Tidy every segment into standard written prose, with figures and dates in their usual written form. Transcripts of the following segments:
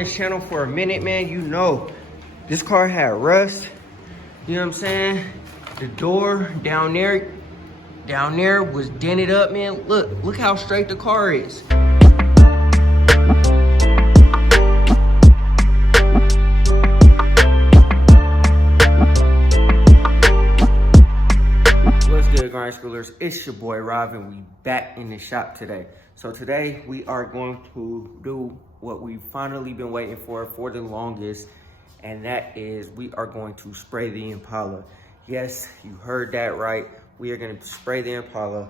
This channel for a minute, man. You know this car had rust. You know what I'm saying? The door down there was dented up, man. Look how straight the car is. What's good, grind schoolers? It's your boy Rob, and we back in the shop today. So today we are going to do what we've finally been waiting for the longest, and that is we are going to spray the Impala. Yes, you heard that right. We are going to spray the Impala.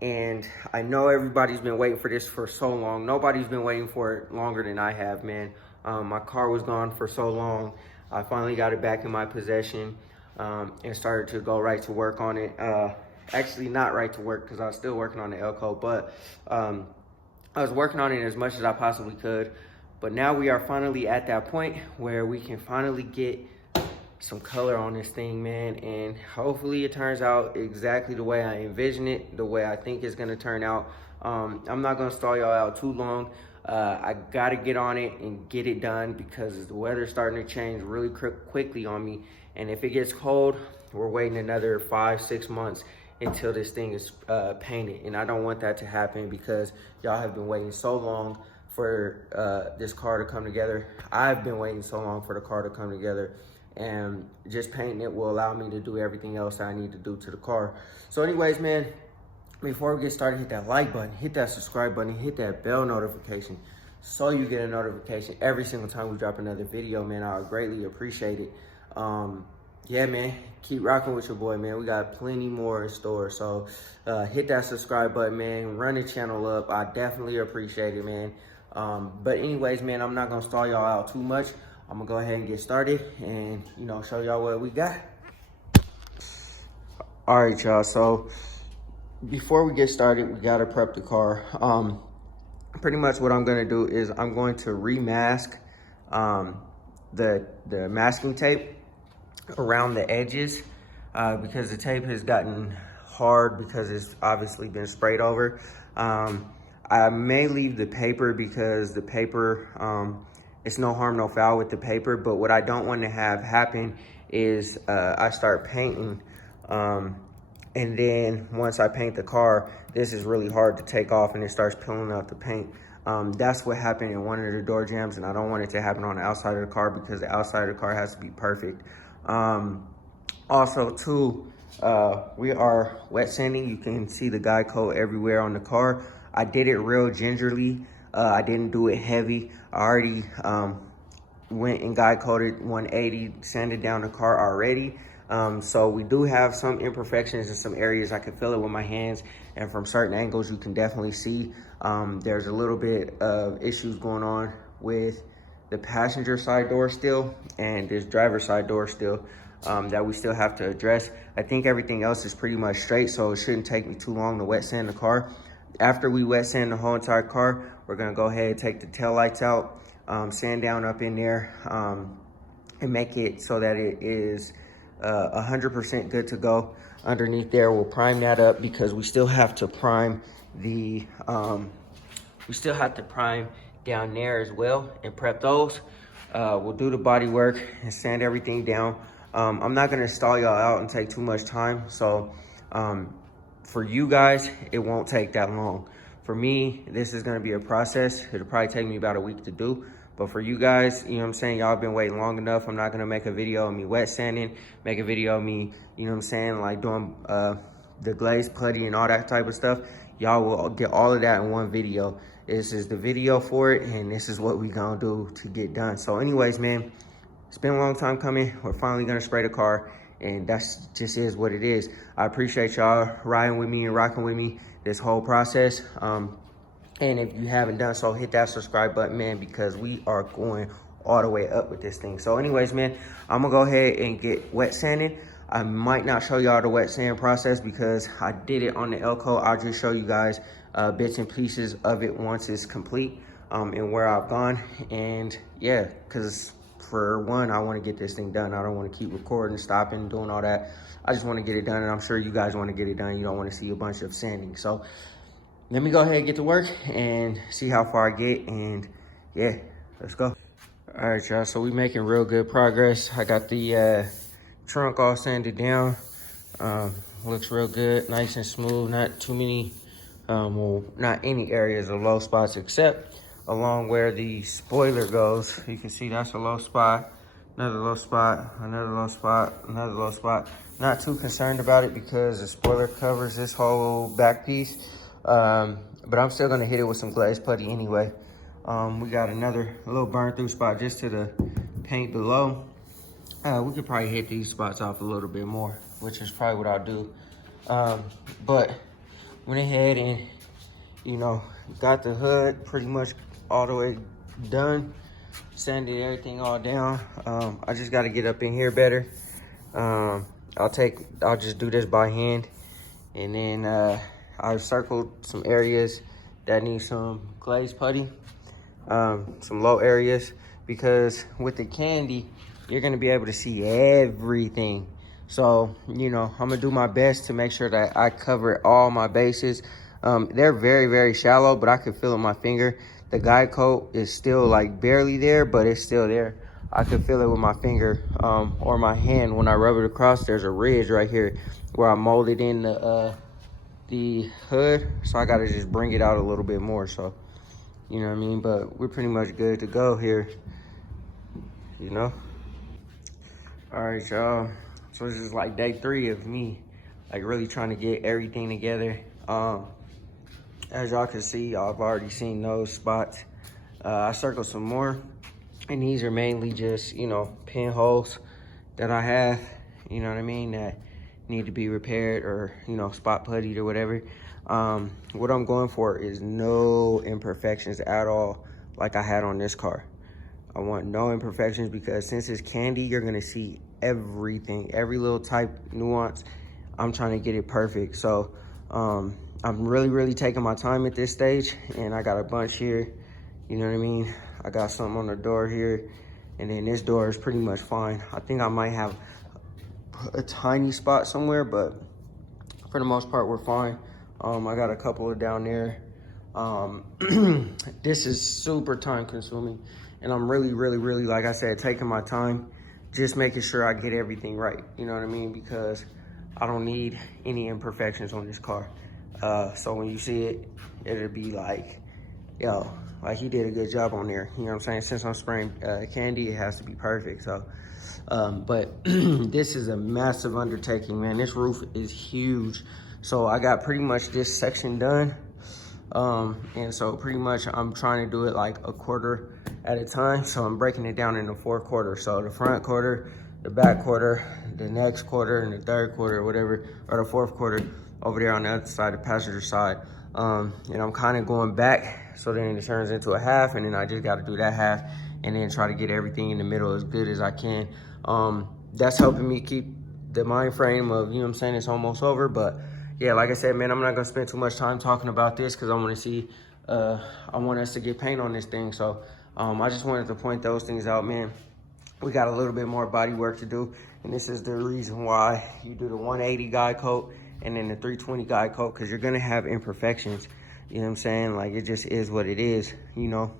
And I know everybody's been waiting for this for so long. Nobody's been waiting for it longer than I have, man. My car was gone for so long. I finally got it back in my possession. And started to go right to work on it. Actually not right to work because I was still working on the Elko, but I was working on it as much as I possibly could. But now we are finally at that point where we can finally get some color on this thing, man. And hopefully it turns out exactly the way I envision it, the way I think it's gonna turn out. I'm not gonna stall y'all out too long. I gotta get on it and get it done because the weather's starting to change really quickly on me. And if it gets cold, we're waiting another 5-6 months until this thing is painted. And I don't want that to happen because y'all have been waiting so long for this car to come together. I've been waiting so long for the car to come together. And just painting it will allow me to do everything else I need to do to the car. So anyways, man, before we get started, hit that like button, hit that subscribe button, hit that bell notification so you get a notification every single time we drop another video, man. I would greatly appreciate it. Yeah, man, keep rocking with your boy, man. We got plenty more in store. So hit that subscribe button, man. Run the channel up. I definitely appreciate it, man. But anyways, man, I'm not gonna stall y'all out too much. I'm gonna go ahead and get started and, you know, show y'all what we got. All right, y'all. So before we get started, we gotta prep the car. Pretty much what I'm gonna do is I'm going to remask the masking tape around the edges because the tape has gotten hard because it's obviously been sprayed over. I may leave the paper because the paper, it's no harm, no foul with the paper, but what I don't want to have happen is I start painting and then once I paint the car, this is really hard to take off and it starts peeling out the paint. That's what happened in one of the door jambs, and I don't want it to happen on the outside of the car because the outside of the car has to be perfect. Also too, we are wet sanding. You can see the guide coat everywhere on the car. I did it real gingerly. I didn't do it heavy. I already went and guide coated 180, sanded down the car already. So we do have some imperfections in some areas. I can feel it with my hands, and from certain angles you can definitely see there's a little bit of issues going on with the passenger side door still and this driver side door still that we still have to address. I think everything else is pretty much straight, so it shouldn't take me too long to wet sand the car. After we wet sand the whole entire car, we're gonna go ahead and take the tail lights out, sand down up in there, and make it so that it is 100% good to go. Underneath there, we'll prime that up because we still have to prime the down there as well and prep those. We'll do the body work and sand everything down. I'm not gonna stall y'all out and take too much time. So for you guys, it won't take that long. For me, this is gonna be a process. It'll probably take me about a week to do. But for you guys, you know what I'm saying, y'all been waiting long enough. I'm not gonna make a video of me wet sanding, make a video of me, you know what I'm saying, like doing the glaze putty and all that type of stuff. Y'all will get all of that in one video. This is the video for it, and this is what we gonna do to get done. So anyways, man, it's been a long time coming. We're finally gonna spray the car, and that's just is what it is. I appreciate y'all riding with me and rocking with me this whole process. And if you haven't done so, hit that subscribe button, man, because we are going all the way up with this thing. So anyways, man, I'm gonna go ahead and get wet sanding. I might not show y'all the wet sand process because I did it on the Elko. I'll just show you guys bits and pieces of it once it's complete and where I've gone. And yeah, because for one, I want to get this thing done. I don't want to keep recording, stopping, doing all that. I just want to get it done, and I'm sure you guys want to get it done. You don't want to see a bunch of sanding. So let me go ahead and get to work and see how far I get. And yeah, Let's go. All right, y'all, so we making real good progress. I got the trunk all sanded down. Looks real good, nice and smooth, not too many, well, not any areas of low spots except along where the spoiler goes. You can see that's a low spot, another low spot, another low spot, another low spot. Not too concerned about it because the spoiler covers this whole back piece, but I'm still gonna hit it with some glaze putty anyway. We got another little burn through spot just to the paint below. We could probably hit these spots off a little bit more, which is probably what I'll do. But went ahead and, you know, got the hood pretty much all the way done. Sanded everything all down. I just got to get up in here better. I'll just do this by hand. And then I've circled some areas that need some glaze putty. Some low areas, because with the candy, you're gonna be able to see everything. So, you know, I'm gonna do my best to make sure that I cover all my bases. They're very, very shallow, but I can feel it in my finger. The guide coat is still like barely there, but it's still there. I can feel it with my finger or my hand when I rub it across. There's a ridge right here where I molded in the hood. So I gotta just bring it out a little bit more. So, you know what I mean? But we're pretty much good to go here, you know? All right, y'all. So this is like day 3 of me, like really trying to get everything together. As y'all can see, I've already seen those spots. I circled some more, and these are mainly just, you know, pinholes that I have, you know what I mean, that need to be repaired or, you know, spot puttied or whatever. What I'm going for is no imperfections at all like I had on this car. I want no imperfections because since it's candy, you're gonna see everything, every little type nuance. I'm trying to get it perfect. So I'm really taking my time at this stage, and I got a bunch here, you know what I mean? I got something on the door here, and then this door is pretty much fine. I think I might have a tiny spot somewhere, but for the most part, we're fine. I got a couple of down there. This is super time consuming, and I'm really, like I said, taking my time, just making sure I get everything right. You know what I mean? Because I don't need any imperfections on this car. So when you see it, it'll be like, yo, like he did a good job on there. You know what I'm saying? Since I'm spraying candy, it has to be perfect. So, but this is a massive undertaking, man. This roof is huge. So I got pretty much this section done. And so pretty much I'm trying to do it like a quarter at a time. So I'm breaking it down into 4 quarters. So the front quarter, the back quarter, the next quarter, and the third quarter, or whatever, or the 4th quarter over there on the other side, the passenger side. And I'm kind of going back, so then it turns into a half, and then I just got to do that half and then try to get everything in the middle as good as I can. That's helping me keep the mind frame of, you know what I'm saying, it's almost over. But yeah, like I said, man, I'm not gonna spend too much time talking about this because I want to see, I want us to get paint on this thing. So I just wanted to point those things out, man. We got a little bit more body work to do, and this is the reason why you do the 180 guide coat and then the 320 guide coat, because you're gonna have imperfections. You know what I'm saying? Like, it just is what it is, you know?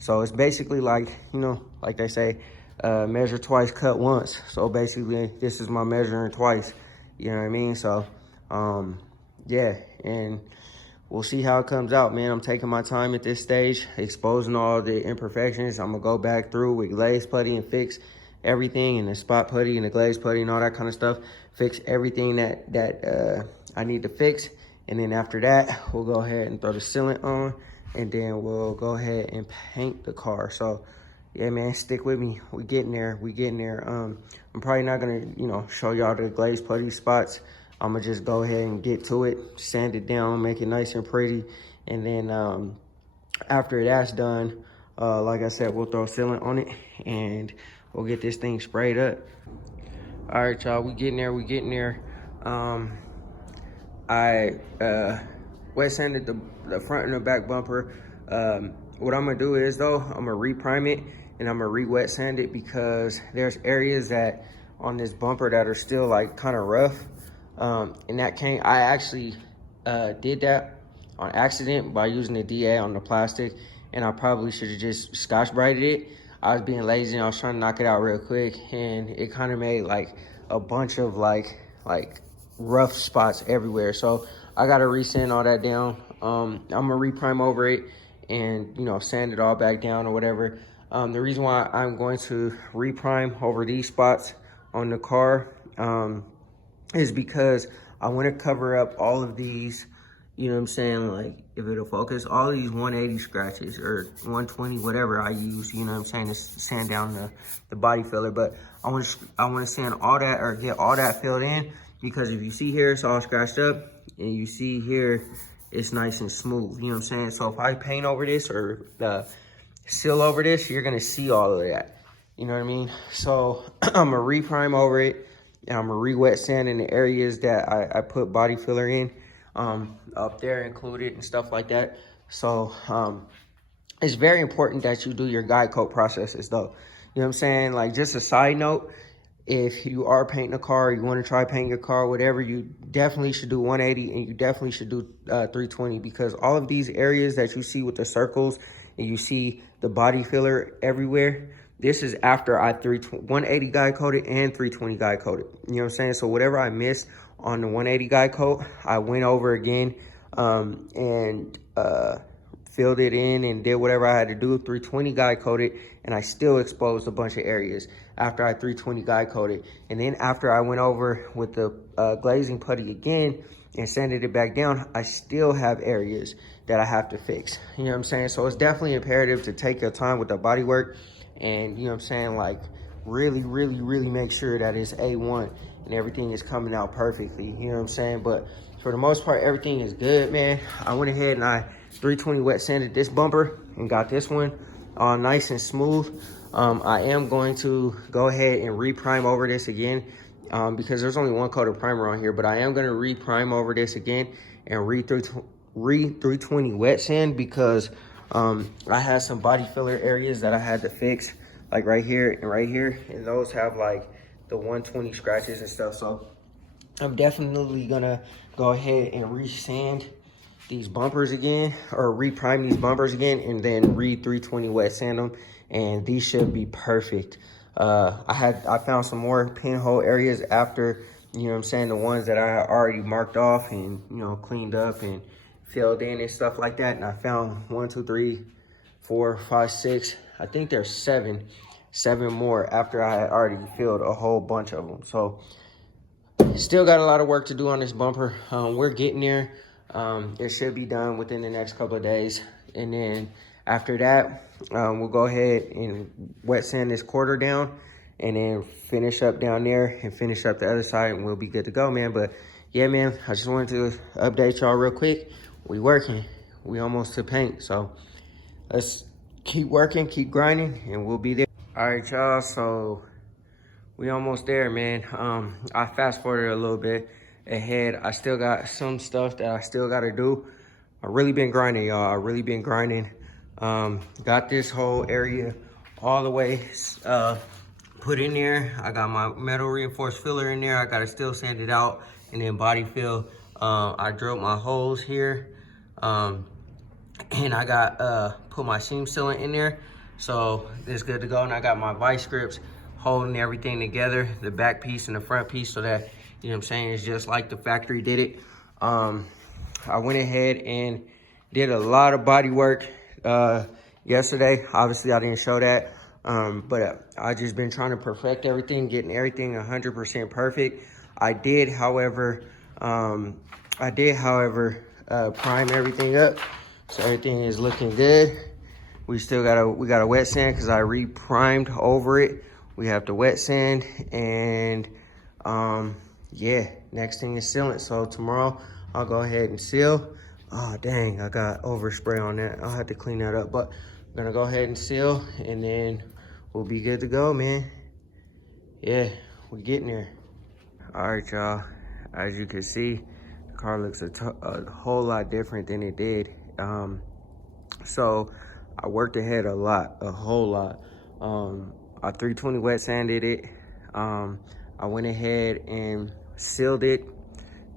So it's basically like, you know, like they say, measure twice, cut once. So basically, this is my measuring twice, you know what I mean? So, yeah, and we'll see how it comes out, man. I'm taking my time at this stage, exposing all the imperfections. I'm gonna go back through with glaze putty and fix everything, and the spot putty and the glaze putty and all that kind of stuff. Fix everything that I need to fix. And then after that, we'll go ahead and throw the sealant on, and then we'll go ahead and paint the car. So yeah, man, stick with me. We getting there. I'm probably not gonna, you know, show y'all the glaze putty spots. I'm gonna just go ahead and get to it, sand it down, make it nice and pretty. And then after that's done, like I said, we'll throw sealant on it and we'll get this thing sprayed up. All right, y'all, we getting there. I wet sanded the front and the back bumper. What I'm gonna do is, though, I'm gonna reprime it and I'm gonna re-wet sand it, because there's areas that on this bumper that are still like kind of rough. And that I actually did that on accident by using the DA on the plastic, and I probably should have just Scotch brighted it. I was being lazy and I was trying to knock it out real quick, and it kind of made like a bunch of like rough spots everywhere. So I gotta resand all that down. I'm gonna reprime over it and, you know, sand it all back down or whatever. The reason why I'm going to reprime over these spots on the car is because I want to cover up all of these, you know what I'm saying, like if it'll focus, all of these 180 scratches or 120, whatever I use, you know what I'm saying, to sand down the body filler. But I want to sand all that, or get all that filled in, because if you see here, it's all scratched up, and you see here, it's nice and smooth, you know what I'm saying? So if I paint over this or seal over this, you're gonna see all of that, you know what I mean? So I'm gonna reprime over it, and I'm gonna re-wet sand in the areas that I put body filler in, up there included and stuff like that. So it's very important that you do your guide coat processes though. You know what I'm saying? Like, just a side note, if you are painting a car, you want to try painting your car, whatever, you definitely should do 180, and you definitely should do 320, because all of these areas that you see with the circles and you see the body filler everywhere, this is after I 180 guide coated and 320 guide coated. You know what I'm saying? So whatever I missed on the 180 guide coat, I went over again and filled it in and did whatever I had to do. 320 guide coated, and I still exposed a bunch of areas after I 320 guide coated. And then after I went over with the glazing putty again and sanded it back down, I still have areas that I have to fix. You know what I'm saying? So it's definitely imperative to take your time with the body work, and, you know what I'm saying, like, really make sure that it's A1 and everything is coming out perfectly. You know what I'm saying? But for the most part, everything is good, man. I went ahead and I 320 wet sanded this bumper and got this one all nice and smooth. I am going to go ahead and reprime over this again, because there's only one coat of primer on here, but I am going to reprime over this again and re 320 wet sand, because I had some body filler areas that I had to fix, like right here and right here, and those have like the 120 scratches and stuff. So I'm definitely gonna go ahead and re-sand these bumpers again, or reprime these bumpers again, and then re 320 wet sand them, and these should be perfect. I found some more pinhole areas after, you know what I'm saying, the ones that I already marked off and, you know, cleaned up and filled in and stuff like that. And I found 1, 2, 3, 4, 5, 6, I think there's seven more after I had already filled a whole bunch of them. So still got a lot of work to do on this bumper. We're getting there. It should be done within the next couple of days, and then after that, we'll go ahead and wet sand this quarter down, and then finish up down there and finish up the other side, and we'll be good to go, man. But yeah, man, I just wanted to update y'all real quick. We working, we almost to paint, so let's keep working, keep grinding, and we'll be there. All right, y'all, so we almost there, man. I fast forwarded a little bit ahead. I still got some stuff that I still got to do. I really been grinding, y'all. I really been grinding. Got this whole area all the way put in there. I got my metal reinforced filler in there. I got to still sand it out and then body fill. I drilled my holes here, and I got put my seam sealant in there, so it's good to go. And I got my vice grips holding everything together, the back piece and the front piece, so that, you know what I'm saying, it's just like the factory did it. I went ahead and did a lot of body work yesterday. Obviously, I didn't show that, but I just been trying to perfect everything, getting everything 100% perfect. I did, however, prime everything up, so everything is looking good. We still got a wet sand because I re-primed over it. We have to wet sand, and yeah, next thing is sealant. So tomorrow I'll go ahead and seal. Oh dang, I got overspray on that. I'll have to clean that up, but I'm gonna go ahead and seal, and then we'll be good to go, man. Yeah, we're getting there. All right, y'all, as you can see, the car looks a whole lot different than it did. So I worked ahead a whole lot. I 320 wet sanded it. I went ahead and sealed it,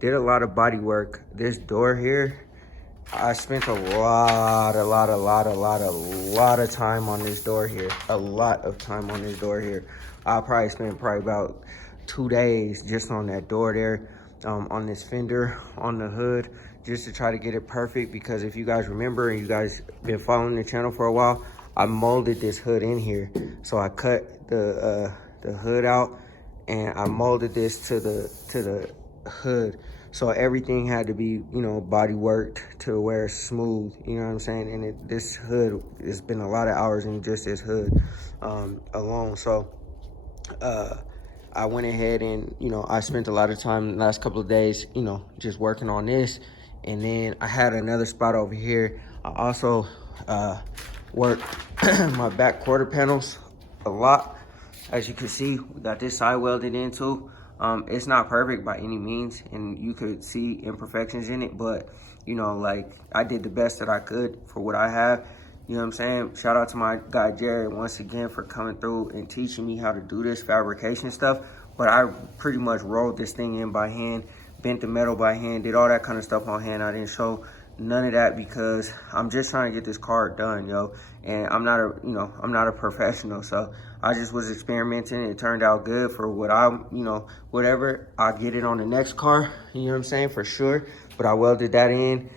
did a lot of body work. This door here, I spent a lot of time on this door here. A lot of time on this door here. I probably spent about 2 days just on that door there, on this fender, on the hood, just to try to get it perfect. Because if you guys remember, and you guys been following the channel for a while, I molded this hood in here. So I cut the hood out and I molded this to the hood. So everything had to be, you know, body worked to where it's smooth, you know what I'm saying? And this hood, it's been a lot of hours in just this hood alone. So I went ahead and, you know, I spent a lot of time the last couple of days, you know, just working on this. And then I had another spot over here. I also worked my back quarter panels a lot. As you can see, we got this side welded in too. It's not perfect by any means, and you could see imperfections in it, but you know, like, I did the best that I could for what I have. You know what I'm saying? Shout out to my guy Jared once again for coming through and teaching me how to do this fabrication stuff. But I pretty much rolled this thing in by hand, bent the metal by hand, did all that kind of stuff on hand. I didn't show none of that because I'm just trying to get this car done, yo. And I'm not a, you know, I'm not a professional, so I just was experimenting. It turned out good for what you know, whatever. I'll get it on the next car, you know what I'm saying, for sure. But I welded that in,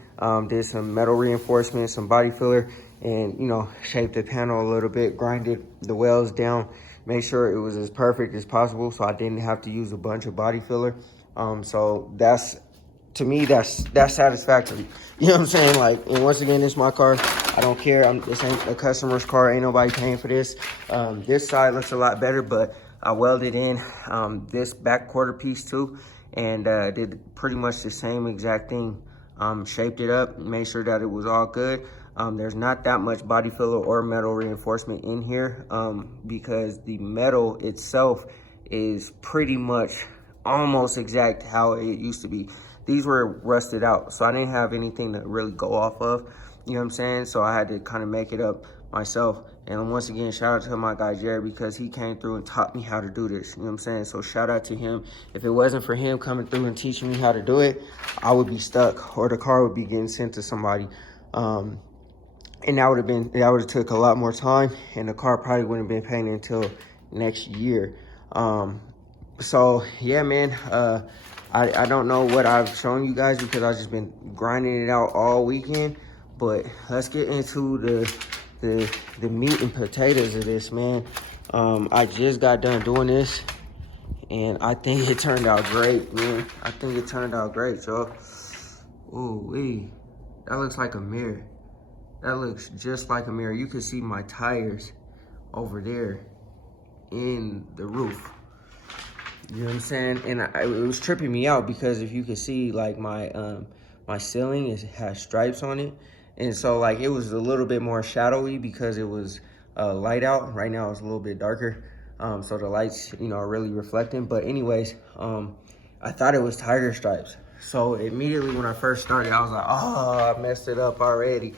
did some metal reinforcement, some body filler, and, you know, shaped the panel a little bit, grinded the welds down, made sure it was as perfect as possible so I didn't have to use a bunch of body filler. So that's, to me, that's satisfactory. You know what I'm saying? Like, and once again, this is my car. I don't care. This ain't a customer's car. Ain't nobody paying for this. This side looks a lot better, but I welded in this back quarter piece too, and did pretty much the same exact thing. Shaped it up, made sure that it was all good. There's not that much body filler or metal reinforcement in here because the metal itself is pretty much almost exact how it used to be. These were rusted out, so I didn't have anything to really go off of, you know what I'm saying? So I had to kind of make it up myself. And once again, shout out to my guy Jared, because he came through and taught me how to do this, you know what I'm saying? So shout out to him. If it wasn't for him coming through and teaching me how to do it, I would be stuck, or the car would be getting sent to somebody. And that would have took a lot more time, and the car probably wouldn't have been painted until next year. So yeah, man, I don't know what I've shown you guys because I've just been grinding it out all weekend. But let's get into the meat and potatoes of this, man. I just got done doing this, and I think it turned out great, man. I think it turned out great, y'all. Ooh-wee, that looks like a mirror. That looks just like a mirror. You can see my tires over there in the roof. You know what I'm saying? And it was tripping me out because if you can see, like, my my ceiling has stripes on it. And so, like, it was a little bit more shadowy because it was light out. Right now it's a little bit darker. So the lights, you know, are really reflecting. But anyways, I thought it was tiger stripes. So immediately when I first started, I was like, oh, I messed it up already.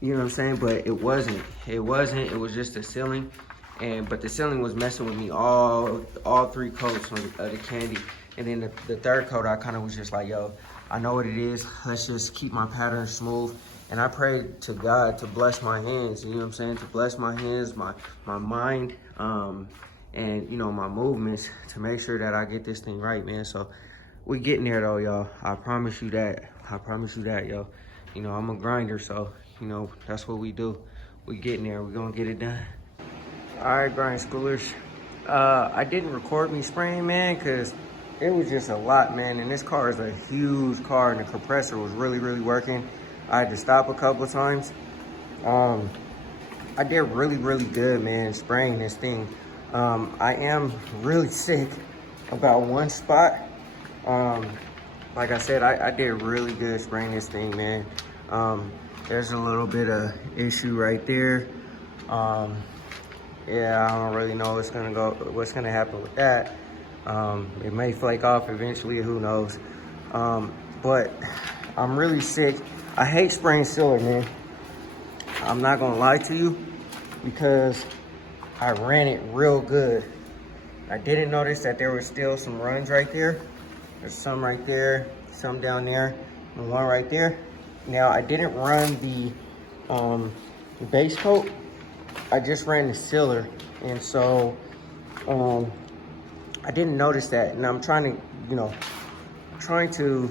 You know what I'm saying? But it wasn't. It wasn't. It was just the ceiling. But the ceiling was messing with me all 3 coats of the candy. And then the third coat, I kind of was just like, yo, I know what it is. Let's just keep my pattern smooth. And I prayed to God to bless my hands, you know what I'm saying? To bless my hands, my mind, and, you know, my movements to make sure that I get this thing right, man. So we getting there though, y'all. I promise you that. I promise you that, yo. You know, I'm a grinder, so, you know, that's what we do. We getting there. We're gonna get it done. All right, grind schoolers. I didn't record me spraying, man, because it was just a lot, man. And this car is a huge car, and the compressor was really working. I had to stop a couple of times. I did really good, man, spraying this thing. I am really sick about one spot. Like I said, I did really good spraying this thing, man. There's a little bit of issue right there. Yeah, I don't really know what's gonna happen with that. It may flake off eventually, who knows. But I'm really sick. I hate spraying sealer, man. I'm not gonna lie to you, because I ran it real good. I didn't notice that there was still some runs right there. There's some right there, some down there, and one right there. Now I didn't run the base coat. I just ran the sealer, and so I didn't notice that. And I'm trying to,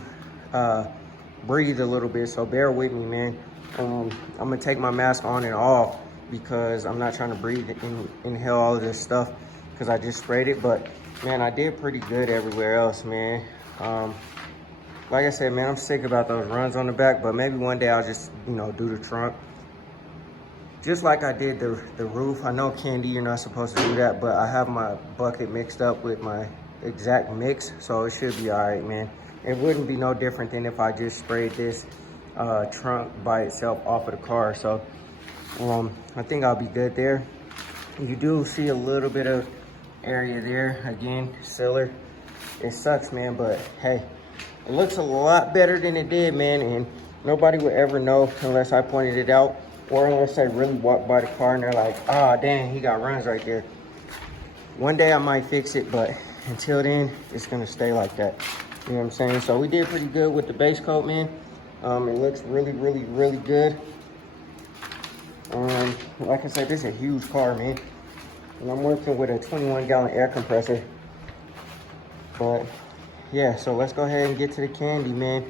breathe a little bit. So bear with me, man. I'm gonna take my mask on and off because I'm not trying to breathe and inhale all of this stuff because I just sprayed it. But man, I did pretty good everywhere else, man. Like I said, man, I'm sick about those runs on the back, but maybe one day I'll just, do the trunk. Just like I did the roof. I know, Candy, you're not supposed to do that, but I have my bucket mixed up with my exact mix, so it should be all right, man. It wouldn't be no different than if I just sprayed this trunk by itself off of the car. So I think I'll be good there. You do see a little bit of area there. Again, sealer. It sucks, man, but hey, it looks a lot better than it did, man, and nobody would ever know unless I pointed it out or unless they really walk by the car and they're like, ah, dang, he got runs right there. One day I might fix it, but until then, it's gonna stay like that. You know what I'm saying? So we did pretty good with the base coat, man. It looks really, really, really good. Like I said, this is a huge car, man. And I'm working with a 21-gallon air compressor. But yeah, so let's go ahead and get to the candy, man.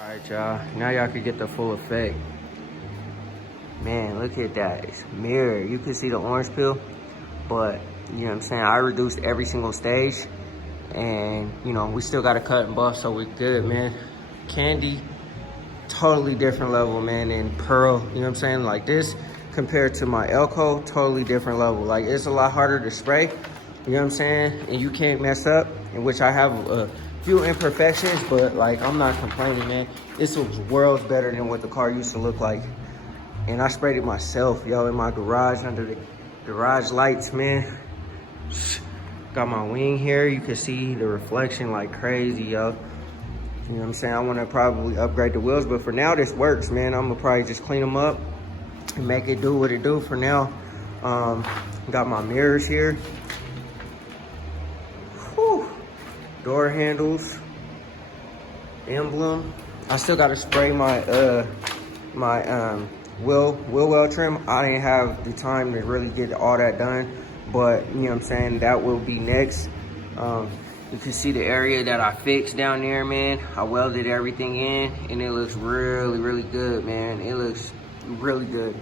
All right, y'all. Now y'all can get the full effect. Man, look at that. It's mirror. You can see the orange peel, but you know what I'm saying? I reduced every single stage, and we still got to cut and buff, so we're good, man. Candy, totally different level, man. And Pearl, you know what I'm saying? Like this compared to my Elko, totally different level. Like it's a lot harder to spray, you know what I'm saying? And you can't mess up, in which I have a few imperfections, but like I'm not complaining, man. This was worlds better than what the car used to look like. And I sprayed it myself, yo, in my garage under the garage lights, man. Got my wing here. You can see the reflection like crazy, yo. You know what I'm saying? I want to probably upgrade the wheels, but for now this works, man. I'm gonna probably just clean them up and make it do what it do for now. Got my mirrors here. Whew. Door handles, emblem. I still gotta spray my wheel well trim. I didn't have the time to really get all that done, but you know what I'm saying, that will be next. You can see the area that I fixed down there, man. I welded everything in and it looks really, really good, man. It looks really good.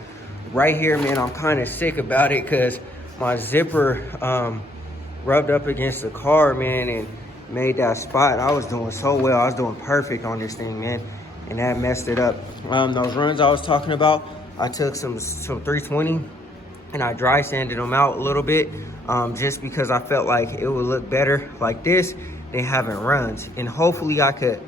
Right here, man, I'm kind of sick about it because my zipper rubbed up against the car, man, and made that spot. I was doing so well. I was doing perfect on this thing, man, and that messed it up. Those runs I was talking about, I took some 320 and I dry sanded them out a little bit, just because I felt like it would look better like this than having runs. And hopefully I could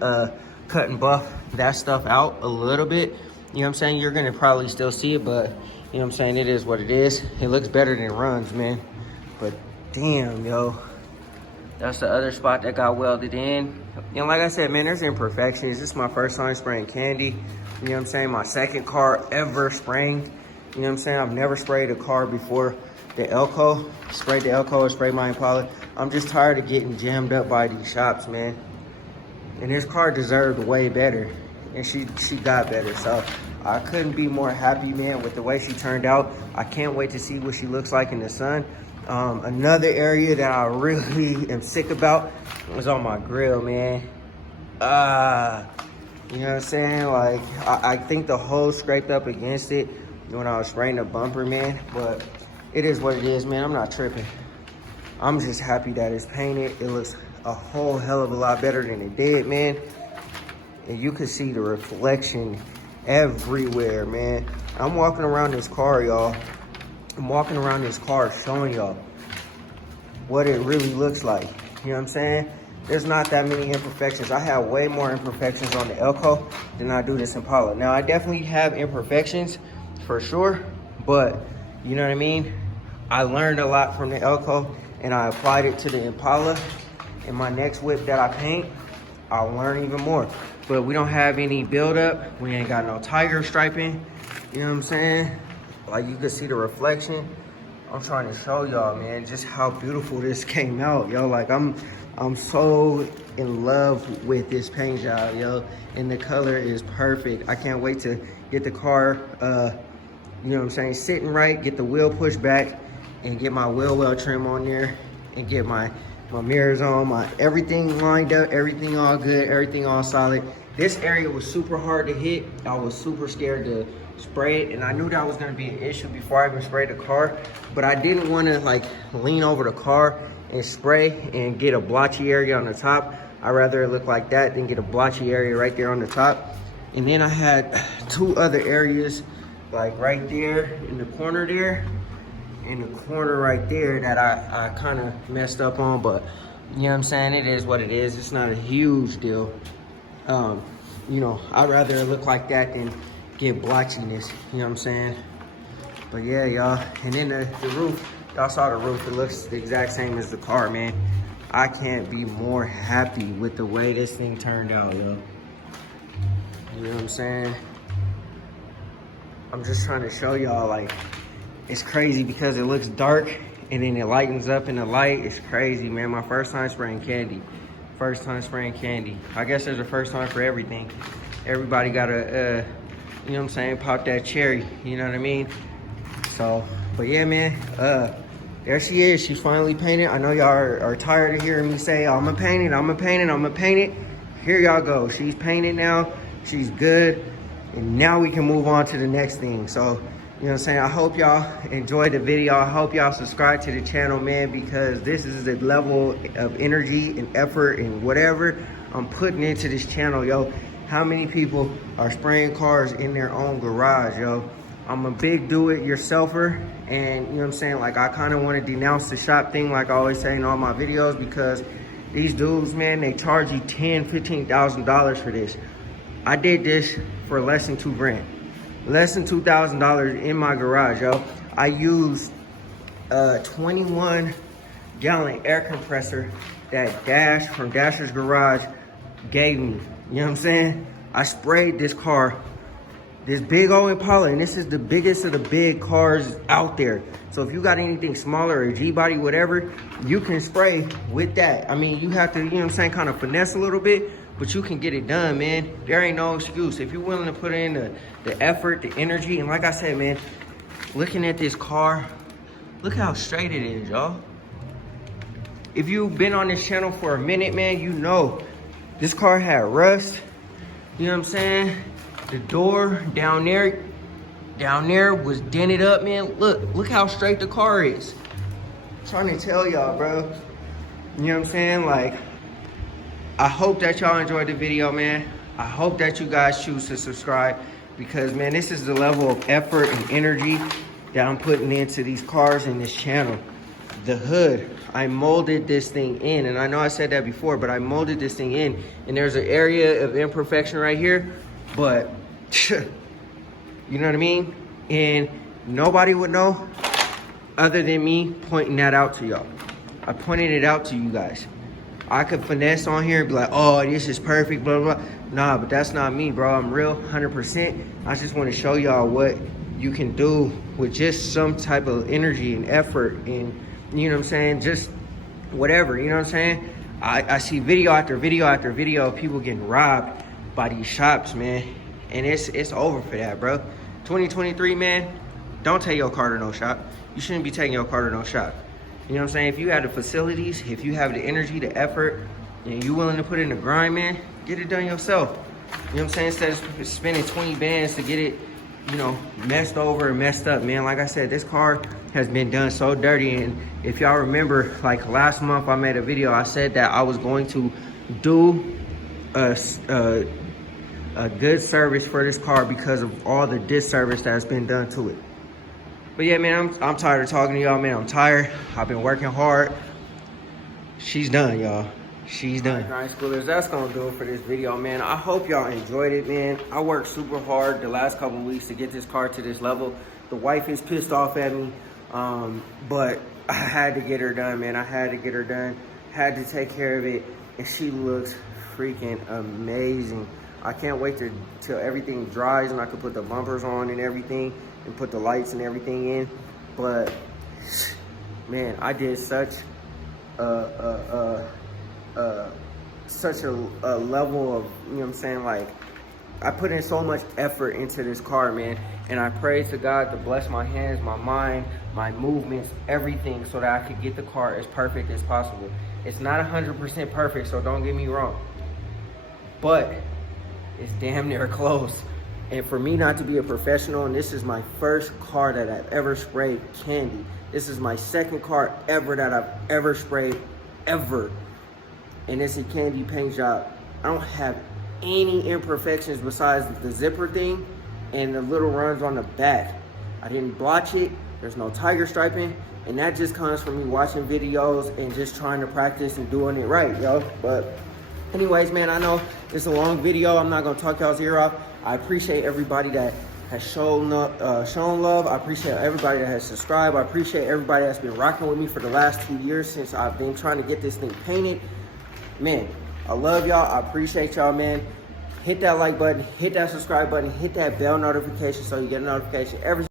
cut and buff that stuff out a little bit. You know what I'm saying? You're gonna probably still see it, but you know what I'm saying, it is what it is. It looks better than runs, man. But damn, yo, that's the other spot that got welded in. And like I said, man, there's imperfections. This is my first time spraying candy. You know what I'm saying? My second car ever spraying. You know what I'm saying? I've never sprayed a car before the Elko. Sprayed the Elko or sprayed my Impala. I'm just tired of getting jammed up by these shops, man. And this car deserved way better. And she got better. So I couldn't be more happy, man, with the way she turned out. I can't wait to see what she looks like in the sun. Another area that I really am sick about was on my grill, man. You know what I'm saying? Like, I think the hole scraped up against it when I was spraying the bumper, man. But it is what it is, man. I'm not tripping. I'm just happy that it's painted. It looks a whole hell of a lot better than it did, man. And you can see the reflection everywhere, man. I'm walking around this car, y'all. I'm walking around this car showing y'all what it really looks like. You know what I'm saying? There's not that many imperfections. I have way more imperfections on the Elko than I do this Impala. Now, I definitely have imperfections for sure, but you know what I mean? I learned a lot from the Elko and I applied it to the Impala. In my next whip that I paint, I'll learn even more. But we don't have any buildup. We ain't got no tiger striping. You know what I'm saying? Like, you can see the reflection. I'm trying to show y'all, man, just how beautiful this came out, yo. Like, I'm so in love with this paint job, yo. And the color is perfect. I can't wait to get the car, you know what I'm saying, sitting right, get the wheel pushed back, and get my wheel well trim on there, and get my mirrors on, my everything lined up, everything all good, everything all solid. This area was super hard to hit. I was super scared to spray it, and I knew that was gonna be an issue before I even sprayed the car, but I didn't wanna like lean over the car and spray and get a blotchy area on the top. I'd rather it look like that than get a blotchy area right there on the top. And then I had two other areas, like right there in the corner there, in the corner right there, that I kind of messed up on, but you know what I'm saying, it is what it is. It's not a huge deal. You know, I'd rather it look like that than get blotchiness, you know what I'm saying? But yeah, y'all, and then the roof, y'all saw the roof, it looks the exact same as the car, man. I can't be more happy with the way this thing turned out, yo. You know what I'm saying? I'm just trying to show y'all, like, it's crazy because it looks dark and then it lightens up in the light. It's crazy, man. My first time spraying candy. First time spraying candy. I guess there's a first time for everything. Everybody gotta, you know what I'm saying, pop that cherry, you know what I mean? So, but yeah, man, there she is. She's finally painted. I know y'all are tired of hearing me say, oh, I'm gonna paint it, I'm gonna paint it, I'm gonna paint it. Here y'all go. She's painted now. She's good. And now we can move on to the next thing. So, you know what I'm saying? I hope y'all enjoyed the video. I hope y'all subscribe to the channel, man, because this is the level of energy and effort and whatever I'm putting into this channel, yo. How many people are spraying cars in their own garage, yo? I'm a big do-it-yourselfer, and you know what I'm saying? Like, I kind of want to denounce the shop thing, like I always say in all my videos, because These dudes, man, they charge you $10,000, $15,000 for this. I did this for less than $2,000. Less than $2,000 in my garage, yo. I used a 21-gallon air compressor that Dash from Dasher's Garage gave me. You know what I'm saying? I sprayed this car, this big old Impala, and this is the biggest of the big cars out there. So if you got anything smaller or G-Body, whatever, you can spray with that. I mean, you have to, you know what I'm saying, kind of finesse a little bit, but you can get it done, man. There ain't no excuse. If you're willing to put in the effort, the energy, and like I said, man, looking at this car, look how straight it is, y'all. If you've been on this channel for a minute, man, you know this car had rust. You know what I'm saying? The door down there was dented up, man. Look how straight the car is. I'm trying to tell y'all, bro. You know what I'm saying? Like, I hope that y'all enjoyed the video, man. I hope that you guys choose to subscribe because, man, this is the level of effort and energy that I'm putting into these cars and this channel. The hood, I molded this thing in, and I know I said that before, but I molded this thing in, and there's an area of imperfection right here, but you know what I mean? And nobody would know other than me pointing that out to y'all. I pointed it out to you guys. I could finesse on here and be like, oh, this is perfect, blah, blah, blah. Nah, but that's not me, bro. I'm real, 100%. I just want to show y'all what you can do with just some type of energy and effort and, you know what I'm saying, just whatever, you know what I'm saying? I see video after video after video of people getting robbed by these shops, man. And it's over for that, bro. 2023, man, don't take your car to no shop. You shouldn't be taking your car to no shop. You know what I'm saying? If you have the facilities, if you have the energy, the effort, and you willing to put in the grind, man, get it done yourself. You know what I'm saying? Instead of spending 20 bands to get it, you know, messed over and messed up, man. Like I said, this car has been done so dirty. And if y'all remember, like last month I made a video, I said that I was going to do a good service for this car because of all the disservice that's been done to it. But yeah, man, I'm tired of talking to y'all, man. I'm tired. I've been working hard. She's done, y'all. She's done. All right, schoolers, that's gonna do it for this video, man. I hope y'all enjoyed it, man. I worked super hard the last couple of weeks to get this car to this level. The wife is pissed off at me, but I had to get her done, man. I had to get her done. Had to take care of it, and she looks freaking amazing. I can't wait till everything dries and I can put the bumpers on and everything and put the lights and everything in. But man, I did such a level of, you know what I'm saying, like I put in so much effort into this car, man, and I pray to God to bless my hands, my mind, my movements, everything, so that I could get the car as perfect as possible. It's not 100% perfect, so don't get me wrong, but it's damn near close. And for me not to be a professional, and this is my first car that I've ever sprayed candy. This is my second car ever that I've ever sprayed, ever. And it's a candy paint job. I don't have any imperfections besides the zipper thing and the little runs on the back. I didn't blotch it. There's no tiger striping. And that just comes from me watching videos and just trying to practice and doing it right, yo. But anyways, man, I know it's a long video. I'm not gonna talk y'all's ear off. I appreciate everybody that has shown love. I appreciate everybody that has subscribed. I appreciate everybody that's been rocking with me for the last 2 years since I've been trying to get this thing painted. Man, I love y'all. I appreciate y'all, man. Hit that like button, hit that subscribe button, hit that bell notification so you get a notification every